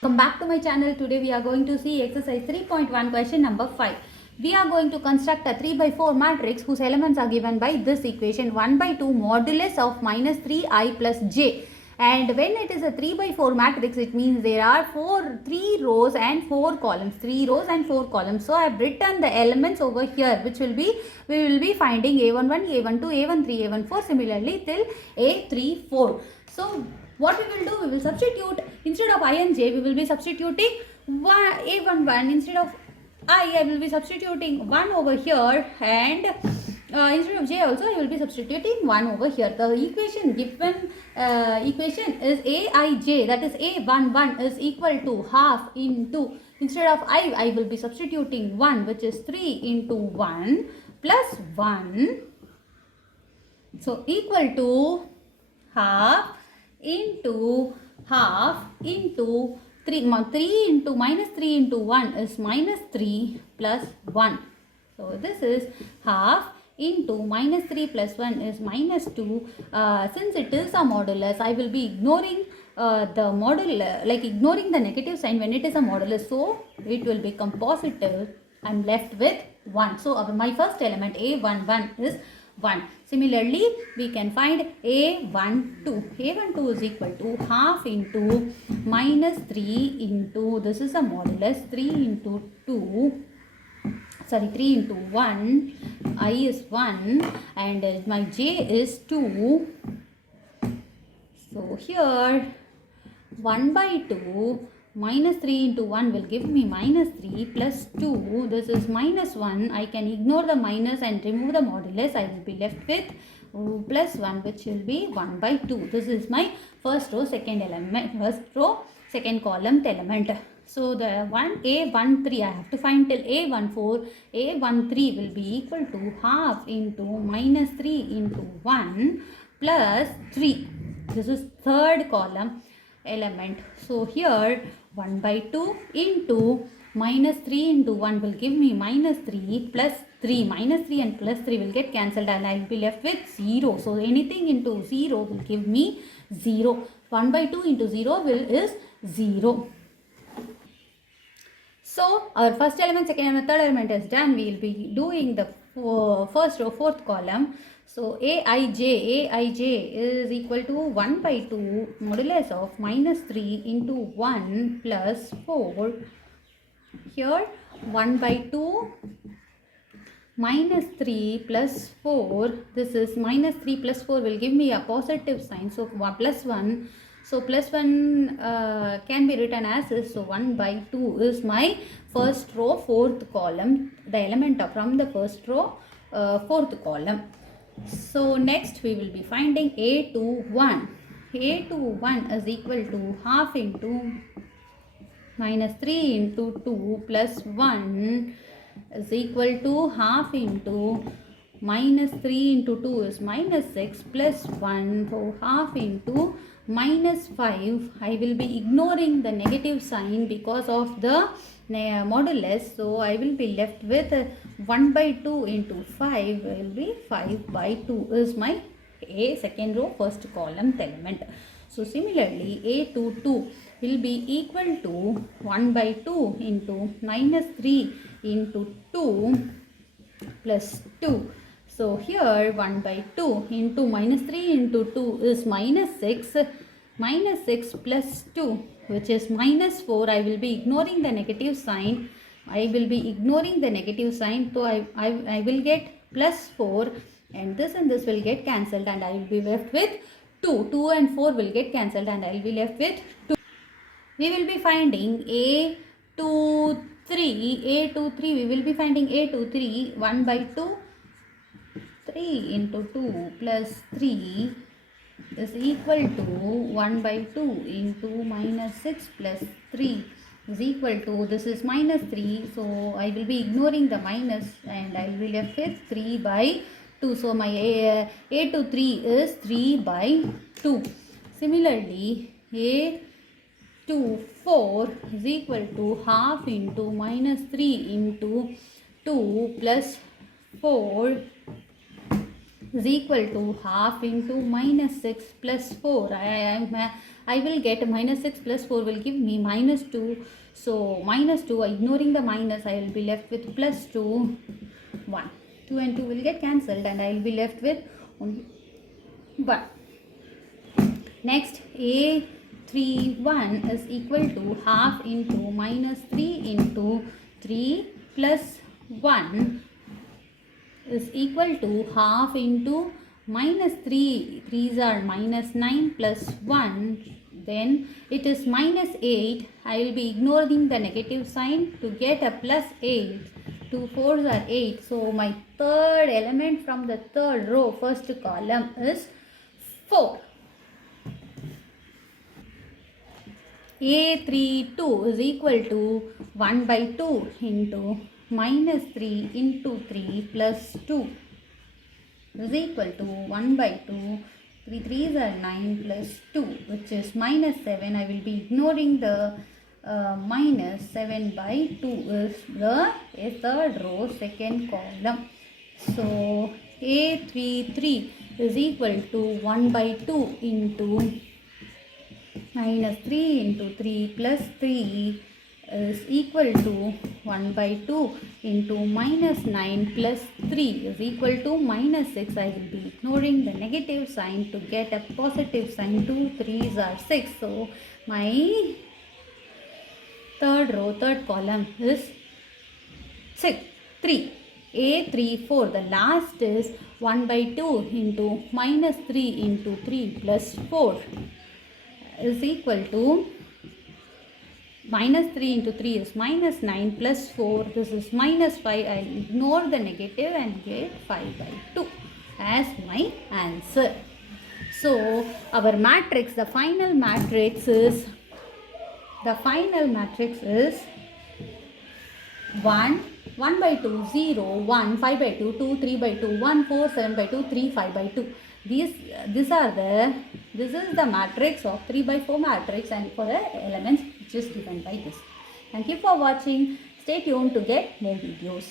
Welcome back to my channel. Today we are going to see exercise 3.1 question number 5. We are going to construct a 3 by 4 matrix whose elements are given by this equation 1 by 2 modulus of minus 3i plus j. And when it is a 3 by 4 matrix, it means there are 3 rows and 4 columns. 3 rows and 4 columns. So I have written the elements over here, which will be, we will be finding a11, a12, a13, a14, similarly till a34. So what we will do, we will substitute, instead of I and j, we will be substituting a11. Instead of I will be substituting 1 over here, and instead of j also I will be substituting 1 over here. The equation given equation is aij, that is a11 is equal to half into, instead of I will be substituting 1, which is 3 into 1 plus 1, so equal to half into half into 3 into minus 3 into 1 is minus 3 plus 1. So this is half into minus 3 plus 1 is minus 2. Since it is a modulus, I will be ignoring the modulus, like ignoring the negative sign when it is a modulus. So it will become positive. I am left with 1. So my first element a11 is 1. Similarly, we can find a12. a12 is equal to half into minus 3 into, this is a modulus, 3 into 2, sorry, 3 into 1, I is 1 and my j is 2. So here 1 by 2 minus 3 into 1 will give me minus 3 plus 2. This is minus 1. I can ignore the minus and remove the modulus. I will be left with plus 1, which will be 1 by 2. This is my first row, second element, first row, second column element. So the a13 I have to find till a14. a13 will be equal to half into minus 3 into 1 plus 3. This is third column element. So here 1 by 2 into minus 3 into 1 will give me minus 3 plus 3. Minus 3 and plus 3 will get cancelled and I will be left with 0. So anything into 0 will give me 0. 1 by 2 into 0 is 0. So our first element, second element, third element is done. We will be doing the first row, fourth column. So aij is equal to 1 by 2 modulus of minus 3 into 1 plus 4. Here 1 by 2 minus 3 plus 4. This is minus 3 plus 4 will give me a positive sign. So plus 1. So plus 1 can be written as is. So 1 by 2 is my first row, fourth column, the element from the first row, fourth column. So next we will be finding a21. a21 is equal to half into minus 3 into 2 plus 1 is equal to half into minus 3 into 2 is minus 6 plus 1. So half into minus 5. I will be ignoring the negative sign because of the modulus. So I will be left with 1 by 2 into 5 will be 5 by 2 is my second row, first column element. So similarly a22 will be equal to 1 by 2 into minus 3 into 2 plus 2. So here 1 by 2 into minus 3 into 2 is minus 6. Minus 6 plus 2, which is minus 4. I will be ignoring the negative sign. So I will get plus 4 and this will get cancelled and I will be left with 2. 2 and 4 will get cancelled and I will be left with 2. We will be finding a23. We will be finding a23. 1 by 2, 3 into 2 plus 3 is equal to 1 by 2 into minus 6 plus 3 is equal to, this is minus 3. So I will be ignoring the minus and I will be left with 3 by 2. So my a23 is 3 by 2. Similarly, a24 is equal to half into minus 3 into 2 plus 4 is equal to half into minus 6 plus 4. I will get minus 6 plus 4 will give me minus 2. So minus 2, ignoring the minus, I will be left with plus 2, 1. 2 and 2 will get cancelled and I will be left with only 1. Next, A31 is equal to half into minus 3 into 3 plus 1 is equal to half into minus 3. 3's are minus 9 plus 1. Then it is minus 8. I will be ignoring the negative sign to get a plus 8. 2 4's are 8. So my third element from the third row, first column is 4. A32 is equal to 1 by 2 into minus 3 into 3 plus 2 is equal to 1 by 2. 3 3's are 9 plus 2, which is minus 7. I will be ignoring the minus. 7 by 2 is the third row, second column. So A33 is equal to 1 by 2 into minus 3 into 3 plus 3 is equal to 1 by 2 into minus 9 plus 3 is equal to minus 6. I will be ignoring the negative sign to get a positive sign. 2 3's are 6. So my third row, third column is 6, 3. A34, the last is 1 by 2 into minus 3 into 3 plus 4 is equal to minus 3 into 3 is minus 9 plus 4. This is minus 5. I ignore the negative and get 5 by 2 as my answer. So our matrix, the final matrix is 1, 1 by 2, 0, 1, 5 by 2, 2, 3 by 2, 1, 4, 7 by 2, 3, 5 by 2. This is the matrix of 3 by 4 matrix, and for the elements which is given by this. Thank you for watching. Stay tuned to get more videos.